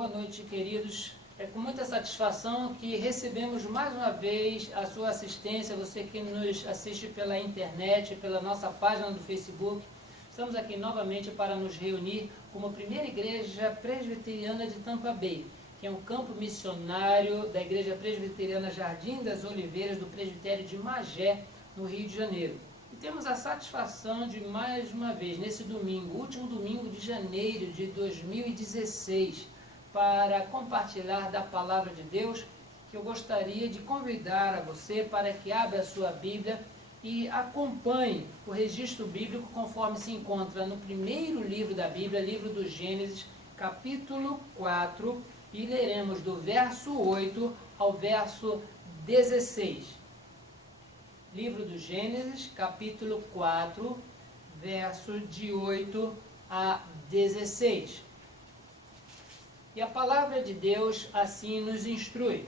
Boa noite, queridos. É com muita satisfação que recebemos mais uma vez a sua assistência, você que nos assiste pela internet, pela nossa página do Facebook. Estamos aqui novamente para nos reunir como primeira igreja presbiteriana de Tampa Bay, que é um campo missionário da Igreja Presbiteriana Jardim das Oliveiras, do presbitério de Magé, no Rio de Janeiro. E temos a satisfação de, mais uma vez, nesse domingo, último domingo de janeiro de 2016, para compartilhar da Palavra de Deus, que eu gostaria de convidar a você para que abra a sua Bíblia e acompanhe o registro bíblico conforme se encontra no primeiro livro da Bíblia, livro do Gênesis, capítulo 4, e leremos do verso 8 ao verso 16. Livro do Gênesis, capítulo 4, verso de 8 a 16. E a palavra de Deus assim nos instrui.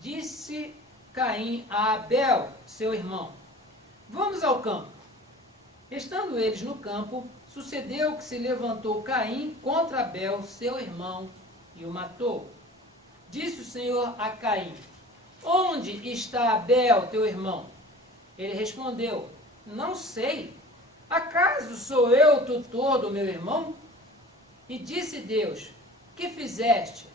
Disse Caim a Abel, seu irmão: vamos ao campo. Estando eles no campo, sucedeu que se levantou Caim contra Abel, seu irmão, e o matou. Disse o Senhor a Caim: onde está Abel, teu irmão? Ele respondeu: não sei. Acaso sou eu tutor do meu irmão? E disse Deus: que fizeste?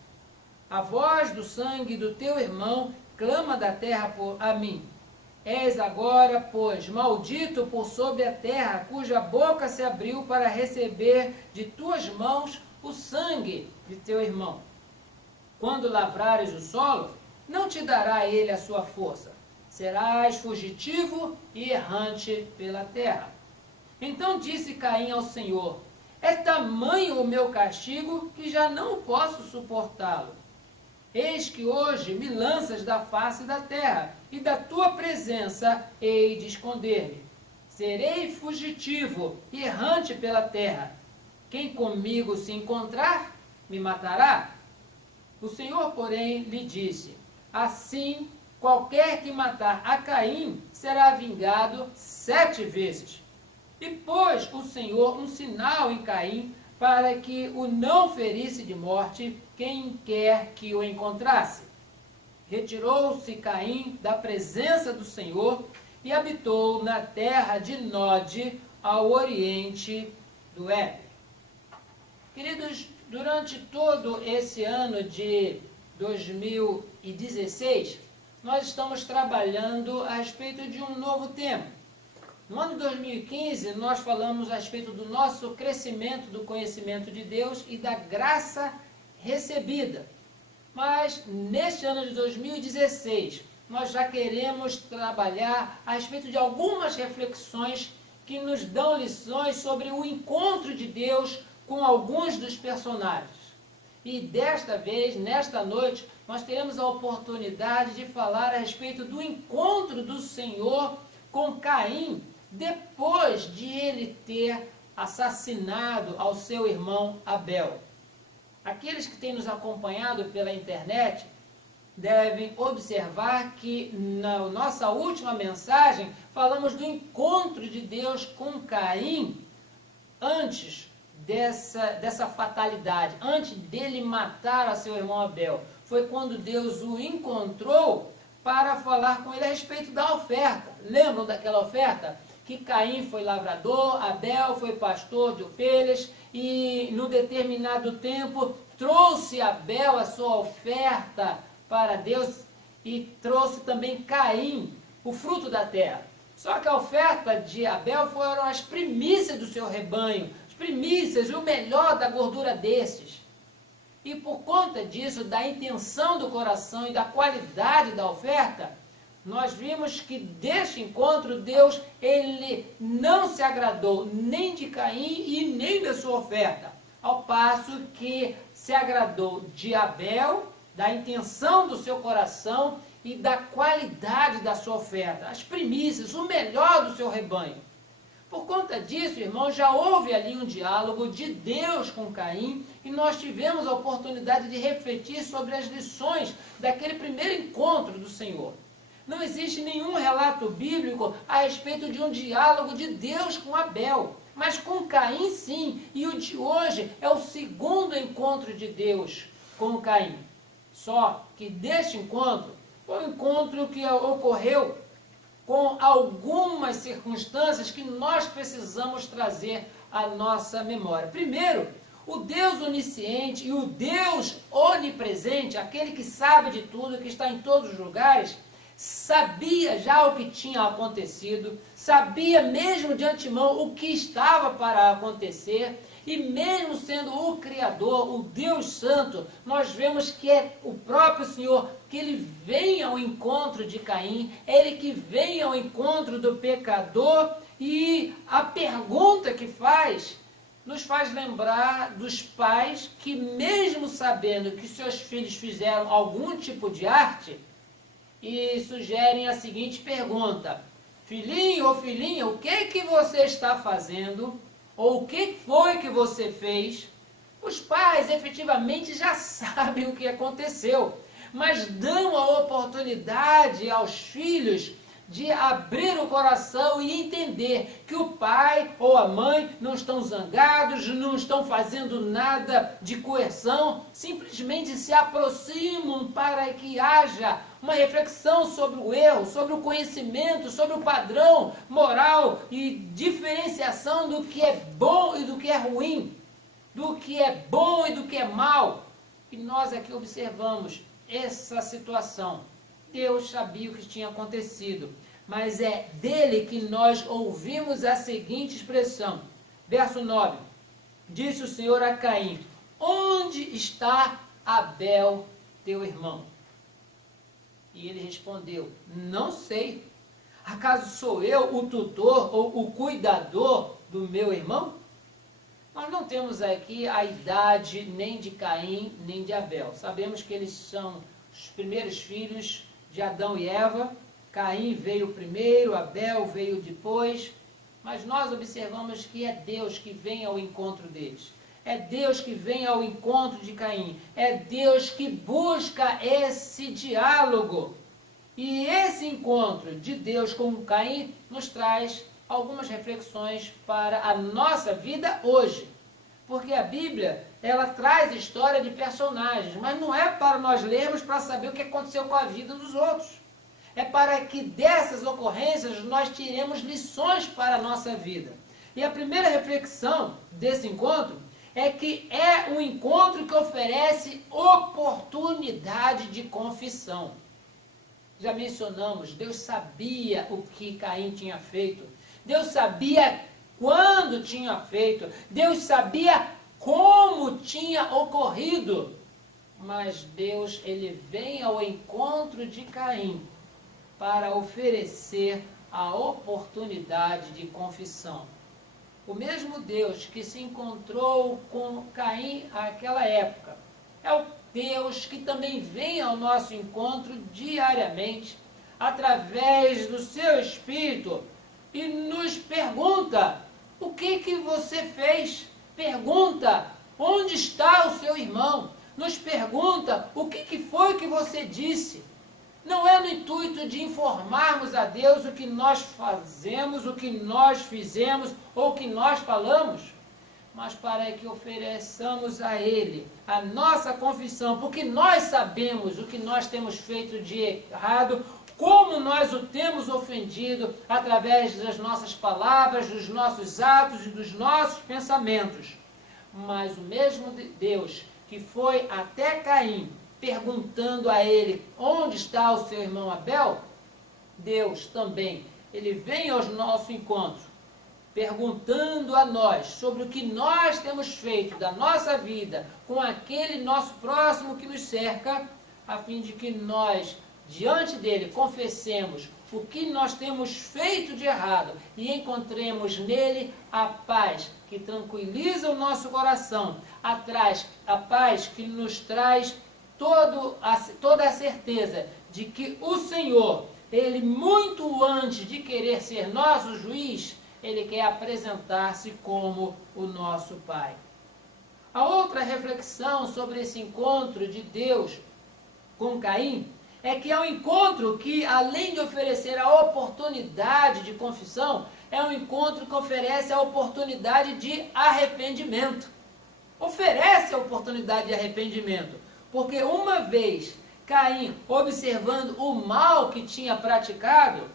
A voz do sangue do teu irmão clama da terra a mim. És agora, pois, maldito por sobre a terra, cuja boca se abriu para receber de tuas mãos o sangue de teu irmão. Quando lavrares o solo, não te dará ele a sua força. Serás fugitivo e errante pela terra. Então disse Caim ao Senhor: é tamanho o meu castigo que já não posso suportá-lo. Eis que hoje me lanças da face da terra, e da tua presença hei de esconder-me. Serei fugitivo e errante pela terra. Quem comigo se encontrar, me matará. O Senhor, porém, lhe disse: assim, qualquer que matar a Caim será vingado 7 vezes. E pôs o Senhor um sinal em Caim, para que o não ferisse de morte quem quer que o encontrasse. Retirou-se Caim da presença do Senhor e habitou na terra de Nod, ao oriente do Éden. Queridos, durante todo esse ano de 2016, nós estamos trabalhando a respeito de um novo tema. No ano de 2015, nós falamos a respeito do nosso crescimento do conhecimento de Deus e da graça recebida. Mas, neste ano de 2016, nós já queremos trabalhar a respeito de algumas reflexões que nos dão lições sobre o encontro de Deus com alguns dos personagens. E desta vez, nesta noite, nós teremos a oportunidade de falar a respeito do encontro do Senhor com Caim, depois de ele ter assassinado ao seu irmão Abel. Aqueles que têm nos acompanhado pela internet devem observar que na nossa última mensagem falamos do encontro de Deus com Caim antes dessa fatalidade, antes dele matar a seu irmão Abel. Foi quando Deus o encontrou para falar com ele a respeito da oferta. Lembram daquela oferta? Que Caim foi lavrador, Abel foi pastor de ovelhas, e no determinado tempo trouxe Abel a sua oferta para Deus e trouxe também Caim o fruto da terra. Só que a oferta de Abel foram as primícias do seu rebanho, as primícias, o melhor da gordura desses. E por conta disso, da intenção do coração e da qualidade da oferta, nós vimos que deste encontro Deus, ele não se agradou nem de Caim e nem da sua oferta, ao passo que se agradou de Abel, da intenção do seu coração e da qualidade da sua oferta, as primícias, o melhor do seu rebanho. Por conta disso, irmãos, já houve ali um diálogo de Deus com Caim e nós tivemos a oportunidade de refletir sobre as lições daquele primeiro encontro do Senhor. Não existe nenhum relato bíblico a respeito de um diálogo de Deus com Abel. Mas com Caim, sim. E o de hoje é o segundo encontro de Deus com Caim. Só que deste encontro foi um encontro que ocorreu com algumas circunstâncias que nós precisamos trazer à nossa memória. Primeiro, o Deus onisciente e o Deus onipresente, aquele que sabe de tudo, que está em todos os lugares, sabia já o que tinha acontecido, sabia mesmo de antemão o que estava para acontecer, e mesmo sendo o Criador, o Deus Santo, nós vemos que é o próprio Senhor, que ele vem ao encontro de Caim, ele que vem ao encontro do pecador, e a pergunta que faz, nos faz lembrar dos pais que mesmo sabendo que seus filhos fizeram algum tipo de arte, e sugerem a seguinte pergunta: filhinho ou filhinha, o que você está fazendo? Ou o que foi que você fez? Os pais efetivamente já sabem o que aconteceu, mas dão a oportunidade aos filhos de abrir o coração e entender que o pai ou a mãe não estão zangados, não estão fazendo nada de coerção, simplesmente se aproximam para que haja uma reflexão sobre o erro, sobre o conhecimento, sobre o padrão moral e diferenciação do que é bom e do que é ruim, do que é bom e do que é mal. E nós aqui observamos essa situação. Deus sabia o que tinha acontecido, mas é dele que nós ouvimos a seguinte expressão. Verso 9. Disse o Senhor a Caim: onde está Abel, teu irmão? E ele respondeu: não sei. Acaso sou eu o tutor ou o cuidador do meu irmão? Nós não temos aqui a idade nem de Caim, nem de Abel. Sabemos que eles são os primeiros filhos de Adão e Eva. Caim veio primeiro, Abel veio depois. Mas nós observamos que é Deus que vem ao encontro deles. É Deus que vem ao encontro de Caim. É Deus que busca esse diálogo. E esse encontro de Deus com Caim nos traz algumas reflexões para a nossa vida hoje. Porque a Bíblia, ela traz história de personagens, mas não é para nós lermos para saber o que aconteceu com a vida dos outros. É para que dessas ocorrências nós tiremos lições para a nossa vida. E a primeira reflexão desse encontro é que é um encontro que oferece oportunidade de confissão. Já mencionamos, Deus sabia o que Caim tinha feito. Deus sabia quando tinha feito. Deus sabia como tinha ocorrido. Mas Deus, ele vem ao encontro de Caim para oferecer a oportunidade de confissão. O mesmo Deus que se encontrou com Caim naquela época é o Deus que também vem ao nosso encontro diariamente, através do seu Espírito, e nos pergunta: o que você fez? Pergunta: onde está o seu irmão? Nos pergunta: o que foi que você disse? Não é no intuito de informarmos a Deus o que nós fazemos, o que nós fizemos ou o que nós falamos, mas para que ofereçamos a Ele a nossa confissão, porque nós sabemos o que nós temos feito de errado, como nós o temos ofendido através das nossas palavras, dos nossos atos e dos nossos pensamentos. Mas o mesmo Deus que foi até Caim, perguntando a ele onde está o seu irmão Abel, Deus também, ele vem ao nosso encontro, perguntando a nós sobre o que nós temos feito da nossa vida com aquele nosso próximo que nos cerca, a fim de que nós, diante dele, confessemos o que nós temos feito de errado e encontremos nele a paz que tranquiliza o nosso coração, a paz que nos traz toda a certeza de que o Senhor, ele muito antes de querer ser nosso juiz, ele quer apresentar-se como o nosso Pai. A outra reflexão sobre esse encontro de Deus com Caim é que é um encontro que, além de oferecer a oportunidade de confissão, é um encontro que oferece a oportunidade de arrependimento. Oferece a oportunidade de arrependimento, porque uma vez Caim observando o mal que tinha praticado,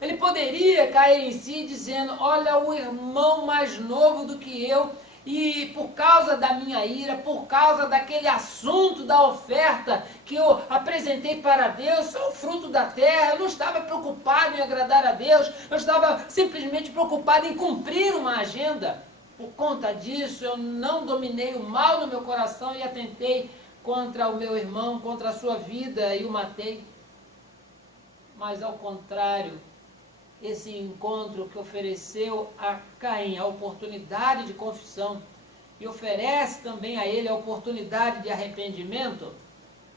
ele poderia cair em si dizendo, olha, o irmão mais novo do que eu, e por causa da minha ira, por causa daquele assunto da oferta que eu apresentei para Deus, sou o fruto da terra, eu não estava preocupado em agradar a Deus, eu estava simplesmente preocupado em cumprir uma agenda. Por conta disso, eu não dominei o mal no meu coração e atentei contra o meu irmão, contra a sua vida e o matei. Mas ao contrário, esse encontro que ofereceu a Caim a oportunidade de confissão e oferece também a ele a oportunidade de arrependimento,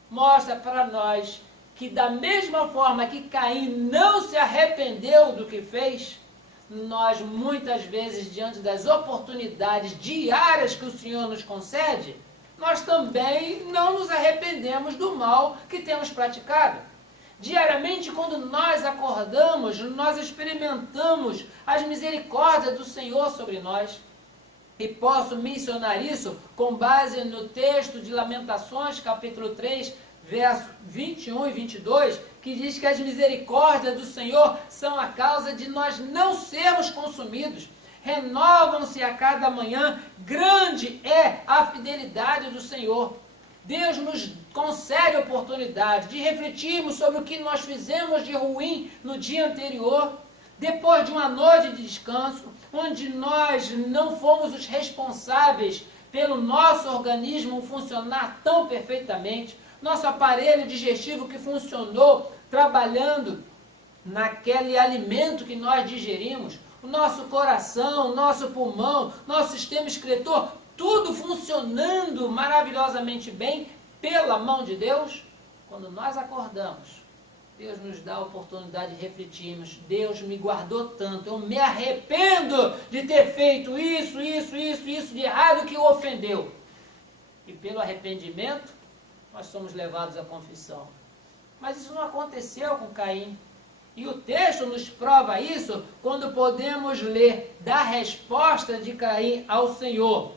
mostra para nós que da mesma forma que Caim não se arrependeu do que fez, nós muitas vezes, diante das oportunidades diárias que o Senhor nos concede, nós também não nos arrependemos do mal que temos praticado. Diariamente, quando nós acordamos, nós experimentamos as misericórdias do Senhor sobre nós. E posso mencionar isso com base no texto de Lamentações, capítulo 3, verso 21 e 22, que diz que as misericórdias do Senhor são a causa de nós não sermos consumidos. Renovam-se a cada manhã, grande é a fidelidade do Senhor. Deus nos concede a oportunidade de refletirmos sobre o que nós fizemos de ruim no dia anterior, depois de uma noite de descanso, onde nós não fomos os responsáveis pelo nosso organismo funcionar tão perfeitamente, nosso aparelho digestivo que funcionou trabalhando naquele alimento que nós digerimos, o nosso coração, o nosso pulmão, nosso sistema excretor, tudo funcionando maravilhosamente bem pela mão de Deus. Quando nós acordamos, Deus nos dá a oportunidade de refletirmos, Deus me guardou tanto, eu me arrependo de ter feito isso de errado que o ofendeu. E pelo arrependimento, nós somos levados à confissão. Mas isso não aconteceu com Caim. E o texto nos prova isso quando podemos ler da resposta de Caim ao Senhor.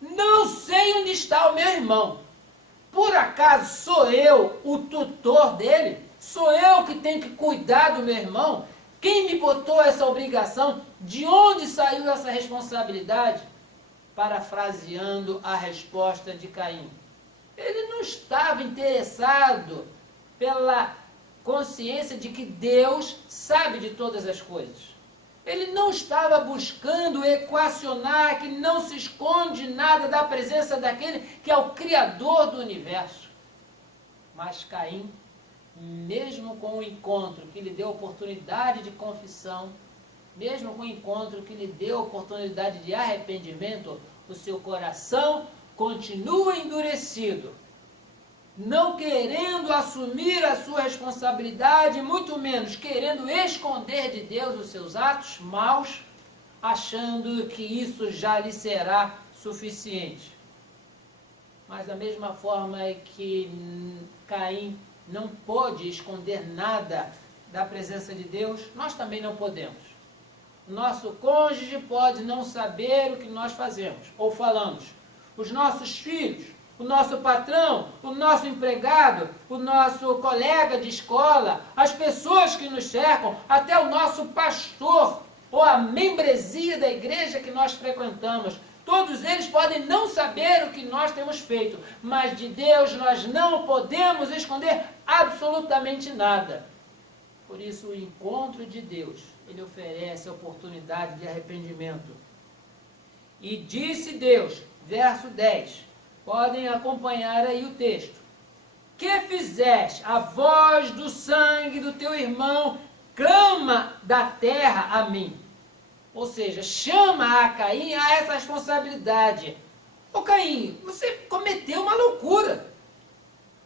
Não sei onde está o meu irmão. Por acaso sou eu o tutor dele? Sou eu que tenho que cuidar do meu irmão? Quem me botou essa obrigação? De onde saiu essa responsabilidade? Parafraseando a resposta de Caim. Ele não estava interessado pela consciência de que Deus sabe de todas as coisas. Ele não estava buscando equacionar que não se esconde nada da presença daquele que é o Criador do universo. Mas Caim, mesmo com o encontro que lhe deu oportunidade de confissão, mesmo com o encontro que lhe deu oportunidade de arrependimento, o seu coração continua endurecido, não querendo assumir a sua responsabilidade, muito menos querendo esconder de Deus os seus atos maus, achando que isso já lhe será suficiente. Mas da mesma forma que Caim não pôde esconder nada da presença de Deus, nós também não podemos. Nosso cônjuge pode não saber o que nós fazemos ou falamos. Os nossos filhos, o nosso patrão, o nosso empregado, o nosso colega de escola, as pessoas que nos cercam, até o nosso pastor ou a membresia da igreja que nós frequentamos. Todos eles podem não saber o que nós temos feito, mas de Deus nós não podemos esconder absolutamente nada. Por isso o encontro de Deus, ele oferece a oportunidade de arrependimento. E disse Deus, verso 10, podem acompanhar aí o texto. Que fizeste? A voz do sangue do teu irmão clama da terra a mim. Ou seja, chama a Caim a essa responsabilidade. Ô Caim, você cometeu uma loucura.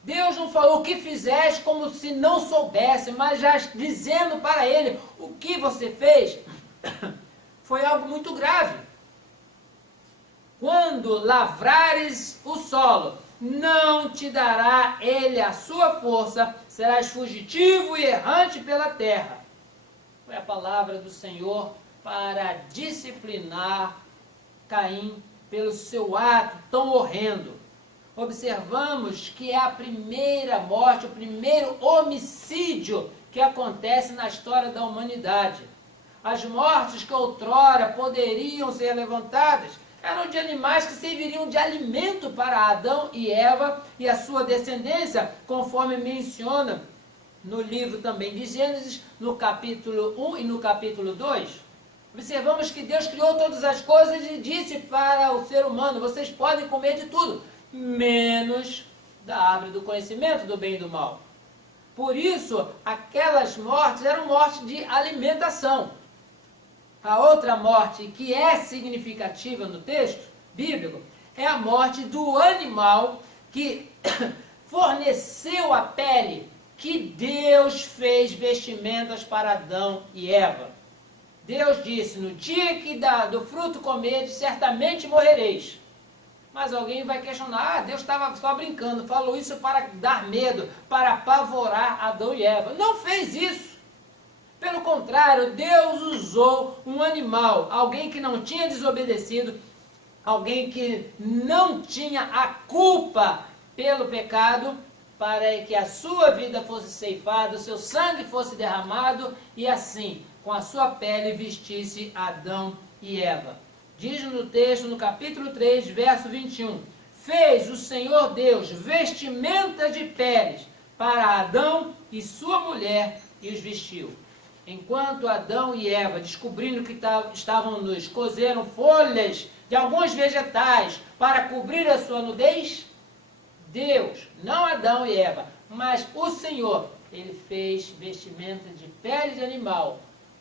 Deus não falou o que fizeste como se não soubesse, mas já dizendo para ele o que você fez foi algo muito grave. Quando lavrares o solo, não te dará ele a sua força, serás fugitivo e errante pela terra. Foi a palavra do Senhor para disciplinar Caim pelo seu ato tão horrendo. Observamos que é a primeira morte, o primeiro homicídio que acontece na história da humanidade. As mortes que outrora poderiam ser levantadas eram de animais que serviriam de alimento para Adão e Eva e a sua descendência, conforme menciona no livro também de Gênesis, no capítulo 1 e no capítulo 2. Observamos que Deus criou todas as coisas e disse para o ser humano: vocês podem comer de tudo, menos da árvore do conhecimento do bem e do mal. Por isso, aquelas mortes eram mortes de alimentação. A outra morte que é significativa no texto bíblico é a morte do animal que forneceu a pele que Deus fez vestimentas para Adão e Eva. Deus disse: no dia que do fruto comerdes, certamente morrereis. Mas alguém vai questionar: Deus estava só brincando, falou isso para dar medo, para apavorar Adão e Eva. Não fez isso. Pelo contrário, Deus usou um animal, alguém que não tinha desobedecido, alguém que não tinha a culpa pelo pecado, para que a sua vida fosse ceifada, o seu sangue fosse derramado e assim, com a sua pele, vestisse Adão e Eva. Diz no texto, no capítulo 3, verso 21, fez o Senhor Deus vestimentas de peles para Adão e sua mulher e os vestiu. Enquanto Adão e Eva, descobrindo que estavam nus, cozeram folhas de alguns vegetais para cobrir a sua nudez, Deus, não Adão e Eva, mas o Senhor, ele fez vestimenta de pele de animal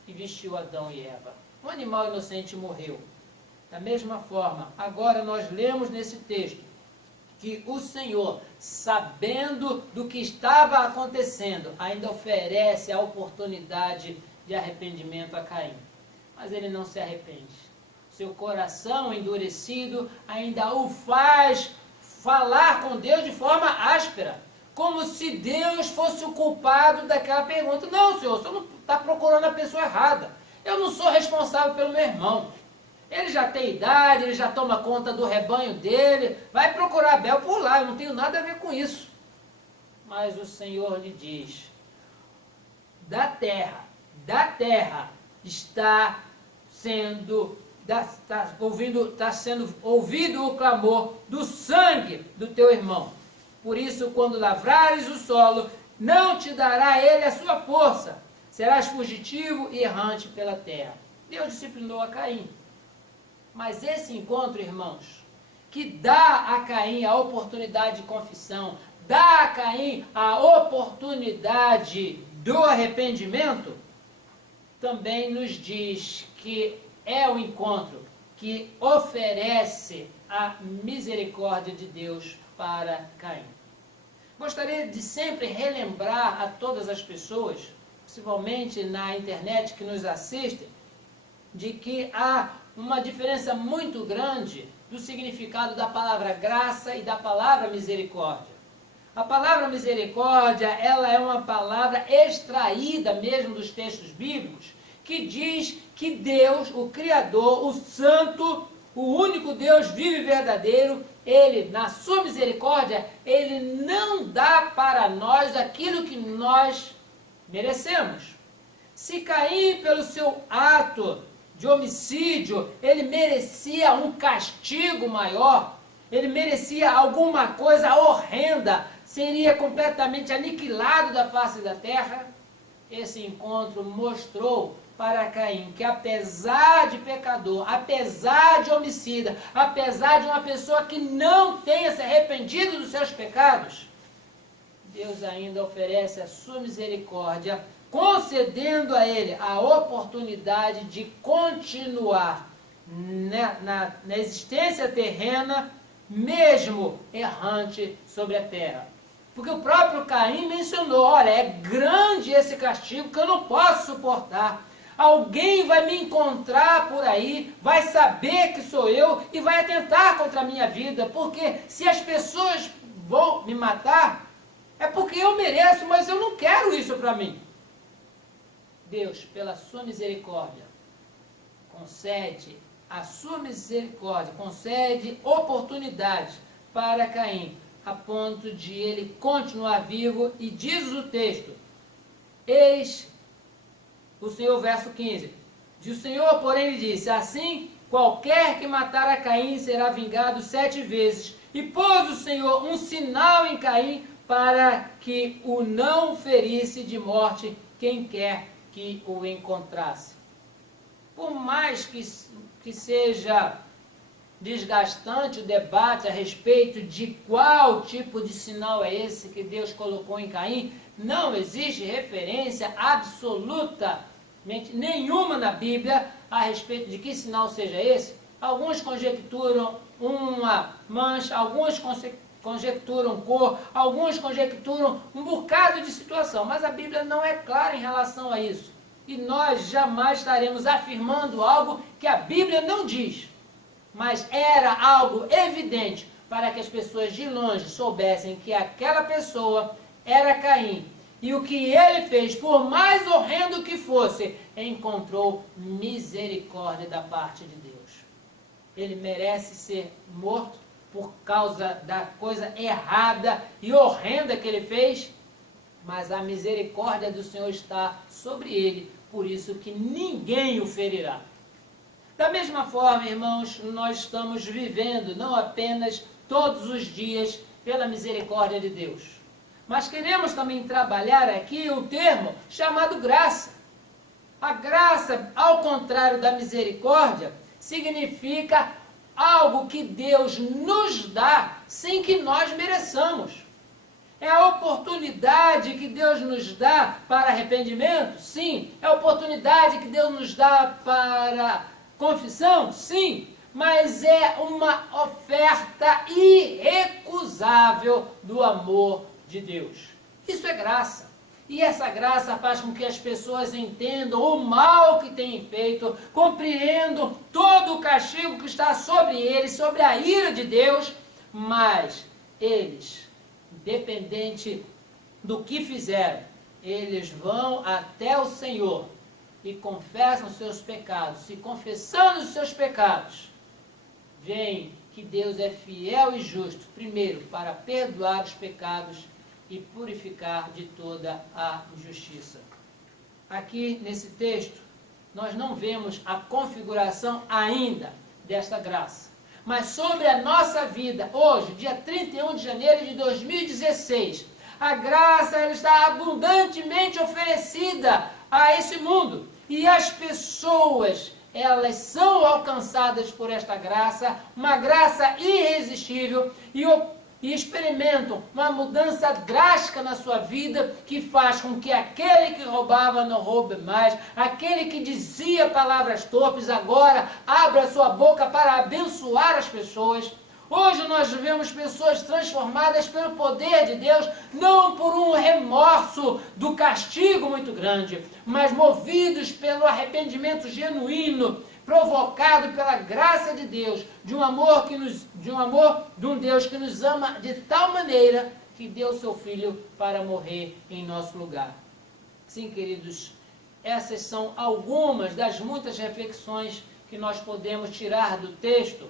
e vestiu Adão e Eva. O animal inocente morreu. Da mesma forma, agora nós lemos nesse texto que o Senhor, sabendo do que estava acontecendo, ainda oferece a oportunidade de arrependimento a Caim. Mas ele não se arrepende. Seu coração endurecido ainda o faz falar com Deus de forma áspera, como se Deus fosse o culpado daquela pergunta. Não, Senhor, o Senhor não está procurando a pessoa errada. Eu não sou responsável pelo meu irmão. Ele já tem idade, ele já toma conta do rebanho dele, vai procurar Abel por lá, eu não tenho nada a ver com isso. Mas o Senhor lhe diz: da terra está sendo ouvido o clamor do sangue do teu irmão. Por isso, quando lavrares o solo, não te dará ele a sua força. Serás fugitivo e errante pela terra. Deus disciplinou a Caim. Mas esse encontro, irmãos, que dá a Caim a oportunidade de confissão, dá a Caim a oportunidade do arrependimento, também nos diz que é o encontro que oferece a misericórdia de Deus para Caim. Gostaria de sempre relembrar a todas as pessoas, principalmente na internet que nos assistem, de que há uma diferença muito grande do significado da palavra graça e da palavra misericórdia. A palavra misericórdia, ela é uma palavra extraída mesmo dos textos bíblicos, que diz que Deus, o Criador, o Santo, o único Deus vivo e verdadeiro, ele, na sua misericórdia, ele não dá para nós aquilo que nós merecemos. Se Caim, pelo seu ato de homicídio, ele merecia um castigo maior, ele merecia alguma coisa horrenda, seria completamente aniquilado da face da terra. Esse encontro mostrou para Caim que, apesar de pecador, apesar de homicida, apesar de uma pessoa que não tenha se arrependido dos seus pecados, Deus ainda oferece a sua misericórdia, concedendo a ele a oportunidade de continuar na existência terrena, mesmo errante sobre a terra. Porque o próprio Caim mencionou: olha, é grande esse castigo que eu não posso suportar. Alguém vai me encontrar por aí, vai saber que sou eu e vai atentar contra a minha vida, porque se as pessoas vão me matar, é porque eu mereço, mas eu não quero isso para mim. Deus, pela sua misericórdia, concede a sua misericórdia, concede oportunidade para Caim, a ponto de ele continuar vivo, e diz o texto, eis o Senhor, verso 15, o Senhor, porém, lhe disse, assim, qualquer que matar a Caim será vingado 7 vezes, e pôs o Senhor um sinal em Caim, para que o não ferisse de morte quem quer que o encontrasse. Por mais que seja desgastante o debate a respeito de qual tipo de sinal é esse que Deus colocou em Caim, não existe referência absolutamente nenhuma na Bíblia a respeito de que sinal seja esse. Alguns conjecturam uma mancha, alguns conjecturam cor, alguns conjecturam um bocado de situação, mas a Bíblia não é clara em relação a isso. E nós jamais estaremos afirmando algo que a Bíblia não diz. Mas era algo evidente para que as pessoas de longe soubessem que aquela pessoa era Caim. E o que ele fez, por mais horrendo que fosse, encontrou misericórdia da parte de Deus. Ele merece ser morto por causa da coisa errada e horrenda que ele fez, mas a misericórdia do Senhor está sobre ele, por isso que ninguém o ferirá. Da mesma forma, irmãos, nós estamos vivendo não apenas todos os dias pela misericórdia de Deus, mas queremos também trabalhar aqui o termo chamado graça. A graça, ao contrário da misericórdia, significa algo que Deus nos dá sem que nós mereçamos. É a oportunidade que Deus nos dá para arrependimento? Sim. É a oportunidade que Deus nos dá para confissão? Sim. Mas é uma oferta irrecusável do amor de Deus. Isso é graça. E essa graça faz com que as pessoas entendam o mal que têm feito, compreendam todo o castigo que está sobre eles, sobre a ira de Deus, mas eles, independente do que fizeram, eles vão até o Senhor e confessam seus pecados. E confessando os seus pecados, veem que Deus é fiel e justo, primeiro, para perdoar os pecados e purificar de toda a injustiça. Aqui nesse texto, nós não vemos a configuração ainda desta graça. Mas sobre a nossa vida, hoje, dia 31 de janeiro de 2016, a graça ela está abundantemente oferecida a esse mundo. E as pessoas, elas são alcançadas por esta graça, uma graça irresistível, e experimentam uma mudança drástica na sua vida, que faz com que aquele que roubava não roube mais, aquele que dizia palavras torpes agora abra sua boca para abençoar as pessoas. Hoje nós vemos pessoas transformadas pelo poder de Deus, não por um remorso do castigo muito grande, mas movidos pelo arrependimento genuíno, provocado pela graça de Deus, de um Deus que nos ama de tal maneira que deu seu Filho para morrer em nosso lugar. Sim, queridos, essas são algumas das muitas reflexões que nós podemos tirar do texto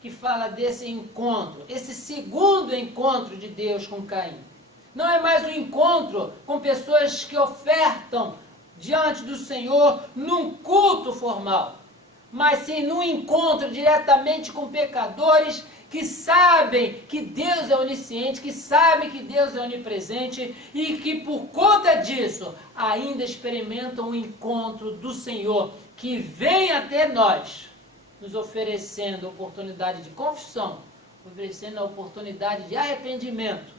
que fala desse encontro, esse segundo encontro de Deus com Caim. Não é mais um encontro com pessoas que ofertam diante do Senhor num culto formal, mas sim num encontro diretamente com pecadores que sabem que Deus é onisciente, que sabem que Deus é onipresente e que por conta disso ainda experimentam o encontro do Senhor, que vem até nós, nos oferecendo a oportunidade de confissão, oferecendo a oportunidade de arrependimento,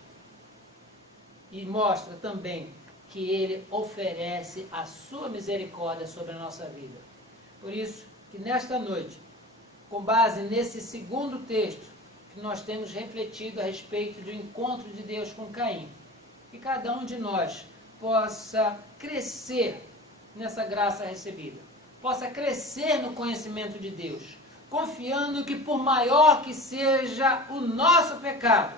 e mostra também que Ele oferece a sua misericórdia sobre a nossa vida. Por isso, que nesta noite, com base nesse segundo texto, que nós temos refletido a respeito do encontro de Deus com Caim, que cada um de nós possa crescer nessa graça recebida, possa crescer no conhecimento de Deus, confiando que por maior que seja o nosso pecado,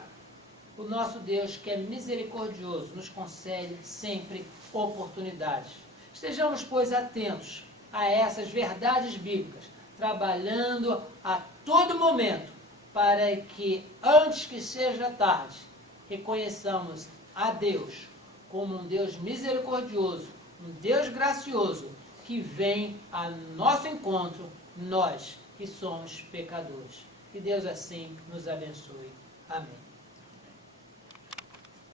o nosso Deus, que é misericordioso, nos concede sempre oportunidades. Estejamos, pois, atentos a essas verdades bíblicas, trabalhando a todo momento para que, antes que seja tarde, reconheçamos a Deus como um Deus misericordioso, um Deus gracioso, que vem a nosso encontro, nós que somos pecadores. Que Deus assim nos abençoe. Amém.